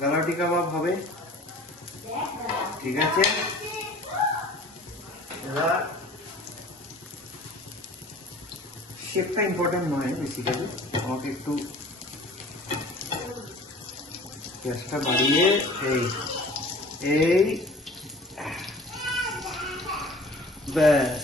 গালাটি কাবাব হবে। ঠিক আছে, এবার শেপটা ইম্পর্টেন্ট নয়, বেসিক্যালি আমাকে একটু গ্যাসটা বাড়িয়ে এই ব্যাস।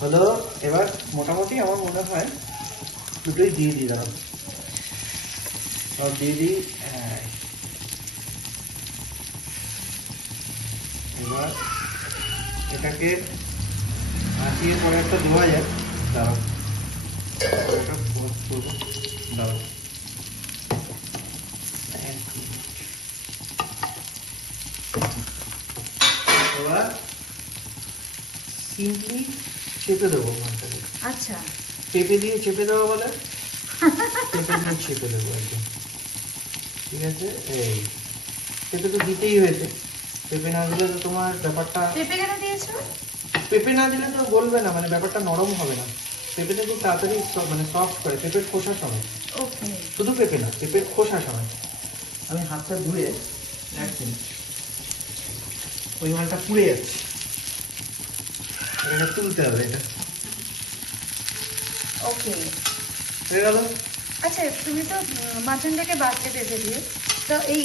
হলো, এবার মোটামুটি আমার মনে হয় দুটোই দিয়ে দিই, দাঁড়াও দিয়ে দিই। এবার এটাকে আসিয়ে পরে একটা ধোয়া যায়, দাঁড়াও এটা পোস্ট করবো, দাঁড়াও। এবার সিম্পলি চেপে দেবো মাছটাকে। আচ্ছা, পেঁপে দিয়ে চেপে দেওয়া বলে, পেঁপে দিয়ে চেপে দেবো একদম। ঠিক আছে, এই পেঁপে তো দিতেই হয়েছে, পেঁপে না দিলে তো তোমার ব্যাপারটা, পেঁপে কেন দিয়েছো? পেঁপে না দিলে তো বলবে না, মানে ব্যাপারটা নরম হবে না। পেঁপেটা খুব তাড়াতাড়ি মানে সফট করে, পেঁপের খোসা সময়। ওকে, শুধু পেঁপে না, পেঁপের খোসা সময়। আমি হাতটা ধুয়ে একদিন ওই মালটা পুড়ে যাচ্ছে, এটা তুলতে হবে, এটা ওকে, হয়ে গেল। আচ্ছা তুমি তো মাটনটাকে বাড়তে পেঁপে দিয়ে, তো এই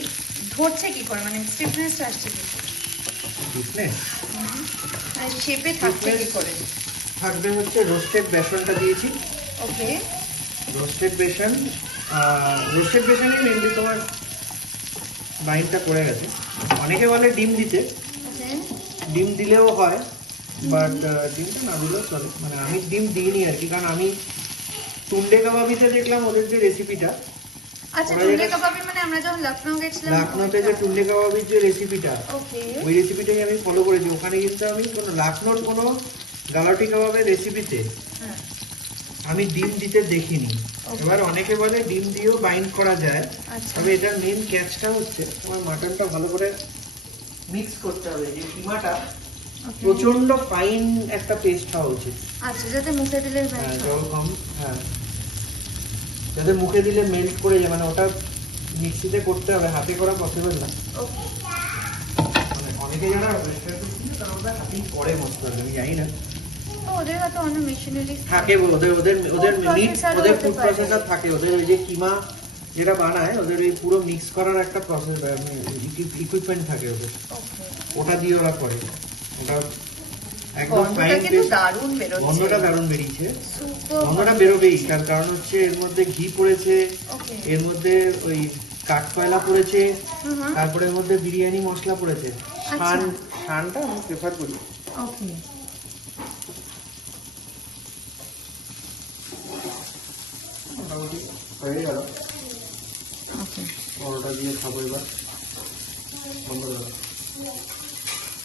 ধরছে কি করে, মানে স্টিফনেসটা আসছে কি করে? বুঝলেন, মানে শেপে থাকছে কি করে? থাকবে হচ্ছে রোস্টেড বেসনটা দিয়েছি। ওকে, রোস্টেড বেসন, রোস্টেড বেসনে মেনলি তোমার বাইনটা করে গেছে। অনেকে বলে ডিম দিতে, ডিম দিলেও হয়, বাট ডিমটা না দিলেও চলে। মানে আমি ডিম দিইনি আর কি, কারণ আমি টুন্ডে কাবাবিতে দেখলাম ওদের যে রেসিপিটা। আচ্ছা, টুন্ডে কাবাবি মানে আমরা যখন লখনৌ গেছিলাম, লখনৌতে যে টুন্ডে কাবাবির যে রেসিপিটা, ওকে, ওই রেসিপিটাই আমি ফলো করেছি। ওখানে কিন্তু আমি কোনো লখনৌর কোনো গালাটি কাবাবের রেসিপিতে আমি ডিম দিতে দেখিনি। এবার অনেকে বলে ডিম দিয়েও বাইন্ড করা যায়, তবে এটার মেন ক্যাচটা হচ্ছে তোমার মাটনটা ভালো করে মিক্স করতে হবে। যে কিমাটা প্রচন্ড ফাইন একটা পেস্ট হওয়া উচিত। আচ্ছা, যাতে মুখে দিলে জল কম, হ্যাঁ, যাতে মুখে দিলে মেল্ট করে যায়, মানে ওটা মিক্সিতে করতে হবে, হাতে করা পসিবল না। মানে অনেকে যারা রেস্টুরেন্টে তারা ওটা হাতেই করে মশলা, আমি জানি না, ওদের হয়তো অন্য মেশিনারি থাকে, ওদের ওদের ওদের মিট, ওদের ফুড প্রসেসর থাকে, ওদের ওই যে কিমা যেটা বানায়, ওদের ওই পুরো মিক্স করার একটা প্রসেস ইকুইপমেন্ট থাকে ওদের, ওটা দিয়ে ওরা করে। ওটা একদম ফাইন পেস্ট, গন্ধটা দারুণ বেরিয়েছে, গন্ধটা বেরোবেই। তার কারণ হচ্ছে এর মধ্যে ঘি পড়েছে, এর মধ্যে ওই কাঠকয়লা পড়েছে, তারপরে এর মধ্যে বিরিয়ানি মশলা পড়েছে। শানটা আমি প্রেফার করি। মোটামুটি হয়ে গেল, পরোটা দিয়ে খাবো এবার। বন্ধ করো।